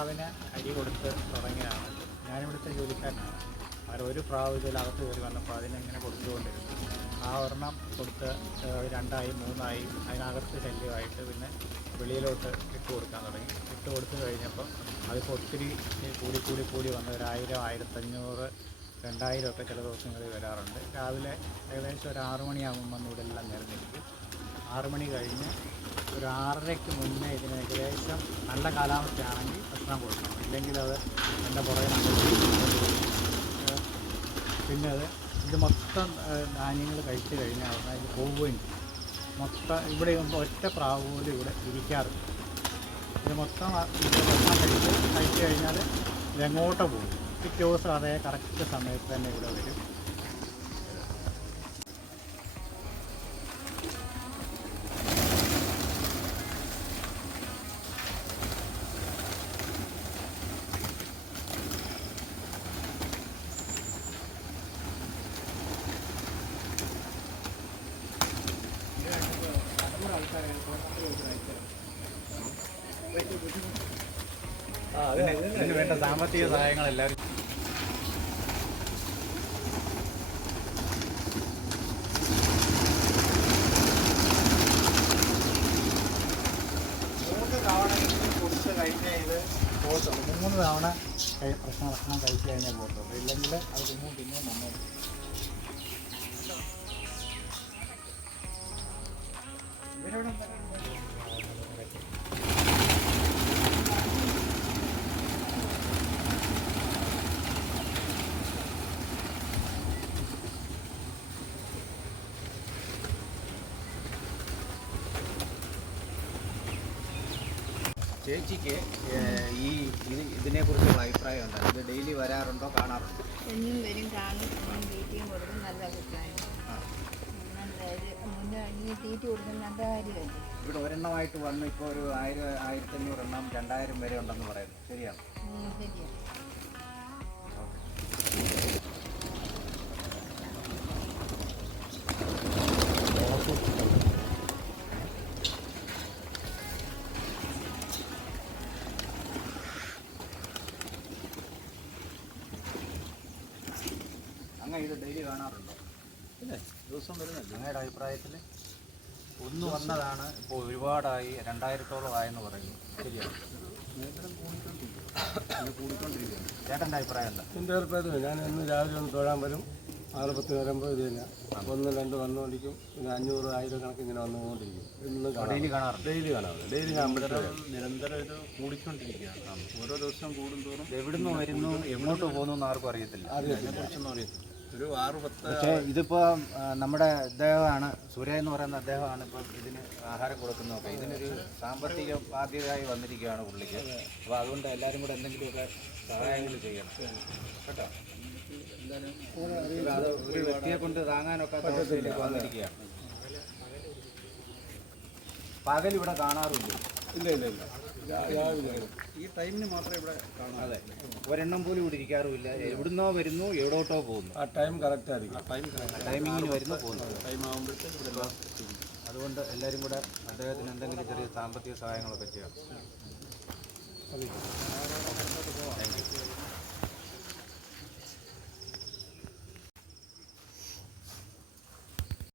പ്രാവിന് അരി കൊടുത്ത് തുടങ്ങിയതാണ്. ഞാനിവിടുത്തെ ജോലിക്കാരനാണ്. അവർ ഒരു പ്രാവ് ഇതിലകത്ത് കയറി വന്നപ്പോൾ അതിനെങ്ങനെ കൊടുത്തുകൊണ്ടിരുന്നു. ആ ഒരെണ്ണം കൊടുത്ത് രണ്ടായി മൂന്നായി അതിനകത്ത് ശല്യമായിട്ട് പിന്നെ വെളിയിലോട്ട് ഇട്ട് കൊടുക്കാൻ തുടങ്ങി. ഇട്ട് കൊടുത്തു കഴിഞ്ഞപ്പോൾ അതിപ്പോൾ ഒത്തിരി കൂടി കൂടി കൂടി വന്ന് ഒരായിരം ആയിരം ആയിരത്തഞ്ഞൂറ് രണ്ടായിരം ഒക്കെ ചില ദിവസങ്ങളിൽ വരാറുണ്ട്. രാവിലെ ഏകദേശം ഒരു ആറു മണിയാകുമ്പോൾ ഇവിടെ എല്ലാം നിറഞ്ഞിരിക്കും ആറു മണി കഴിഞ്ഞ് ഒരു ആറരയ്ക്ക് മുന്നേ ഇതിന് ഏകദേശം നല്ല കാലാവസ്ഥയാണെങ്കിൽ ഭക്ഷണം കൊടുക്കണം. ഇല്ലെങ്കിൽ അത് എന്റെ പുറകെ പിന്നെ അത് ഇത് മൊത്തം ധാന്യങ്ങൾ കഴിച്ചു കഴിഞ്ഞാൽ ഇത് പോവുകയും മൊത്തം ഇവിടെ ഒറ്റ പ്രാവ് പോലും ഇവിടെ ഇരിക്കാറില്ല. ഇത് മൊത്തം ഭക്ഷണം കഴിച്ച് കഴിച്ചു കഴിഞ്ഞാൽ ഇതെങ്ങോട്ട് പോകും? പിറ്റേ ദിവസം അതേ കറക്റ്റ് സമയത്ത് തന്നെ ഇവിടെ വരും. ഇതിന് വേണ്ട സാമ്പത്തിക സഹായങ്ങൾ മൂന്ന് തവണ പ്രശ്നം ഭക്ഷണം കഴിച്ച് കഴിഞ്ഞാൽ പോകത്തുള്ളൂ. ഇല്ലെങ്കിൽ അത് പിന്നെയും പിന്നെയും നമ്മൾ ചേച്ചിക്ക് ഈ ഇത് ഇതിനെക്കുറിച്ചുള്ള അഭിപ്രായം എന്താണ്? ഇത് ഡെയിലി വരാറുണ്ടോ കാണാറുണ്ടോ? എന്നും വരും കാണും. ഈ തീറ്റ കൊടുക്കുന്ന നല്ല കാര്യമല്ലേ ഇവിടെ ഒരെണ്ണമായിട്ട് വന്ന് ഇപ്പോൾ ഒരു ആയിരം ആയിരത്തി അഞ്ഞൂറ് എണ്ണം രണ്ടായിരം വരെ ഉണ്ടെന്ന് പറയുന്നു. ശരിയാണ്. ശരിയാണ് അങ്ങനെ ഇത് ഡെയിലി കാണാറുണ്ടോ? ദിവസം വരുന്നില്ല. അങ്ങയുടെ അഭിപ്രായത്തിൽ ഒന്ന് വന്നതാണ് ഇപ്പോൾ ഒരുപാടായി രണ്ടായിരത്തോളം ആയെന്ന് പറയുന്നു ശരിയാണ് ചേട്ടന്റെ അഭിപ്രായം എന്താ എന്റെ അഭിപ്രായത്തിൽ ഞാൻ ഇന്ന് രാവിലെ ഒന്ന് തൊഴാൻ വരും. ആറ് പത്ത് വരുമ്പോൾ ഇത് തന്നെ. ഒന്ന് രണ്ട് വന്നുകൊണ്ടിരിക്കും പിന്നെ അഞ്ഞൂറ് ആയിരം കണക്ക് ഇങ്ങനെ വന്നുകൊണ്ടിരിക്കും. ഇന്ന് ഡെയിലി കാണാറുണ്ട്. ഡെയിലി കാണാറ് ഡെയിലി കാണുമ്പോൾ നിരന്തരം ഇത് കൂടിക്കൊണ്ടിരിക്കുകയാണ്. ഓരോ ദിവസം കൂടുന്തോറും എവിടുന്ന് വരുന്നു എങ്ങോട്ട് പോകുന്നു എന്ന് ആർക്കും അറിയത്തില്ല. അതിനെക്കുറിച്ചൊന്നും അറിയത്തില്ല. ഒരു ആറ് പത്ത് പക്ഷേ ഇതിപ്പോൾ നമ്മുടെ അദ്ദേഹമാണ് സൂര്യ എന്ന് പറയുന്ന അദ്ദേഹമാണ് ഇപ്പം ഇതിന് ആഹാരം കൊടുക്കുന്നതൊക്കെ ഇതിനൊരു സാമ്പത്തിക ബാധ്യതയായി വന്നിരിക്കുകയാണ് പുള്ളിക്ക്. അപ്പോൾ അതുകൊണ്ട് എല്ലാവരും കൂടെ എന്തെങ്കിലുമൊക്കെ സഹായങ്ങൾ ചെയ്യണം. കേട്ടോ? അത് ഒരു വ്യക്തിയെ കൊണ്ട് താങ്ങാനൊക്കെ അവസ്ഥയിലേക്ക് വന്നിരിക്കുകയാണ്. പകൽ ഇവിടെ കാണാറുണ്ട്. ഇല്ല ഇല്ല ഇല്ല. ഈ ടൈമിന് മാത്രമേ ഇവിടെ കാണാതെ ഒരെണ്ണം പോലും ഇവിടെ ഇരിക്കാറുമില്ല. എവിടുന്നോ വരുന്നു എവിടോട്ടോ പോകുന്നു. ആ ടൈം കറക്റ്റ് ആയിരിക്കും. ടൈം ടൈമിങ്ങിന് വരുന്നു പോകുന്നു. ടൈം ആകുമ്പോഴത്തേക്ക് ഇവിടെ എല്ലാം അതുകൊണ്ട് എല്ലാവരും കൂടെ അദ്ദേഹത്തിന് എന്തെങ്കിലും ചെറിയ സാമ്പത്തിക സഹായങ്ങളൊക്കെ ചെയ്യാം. മതി.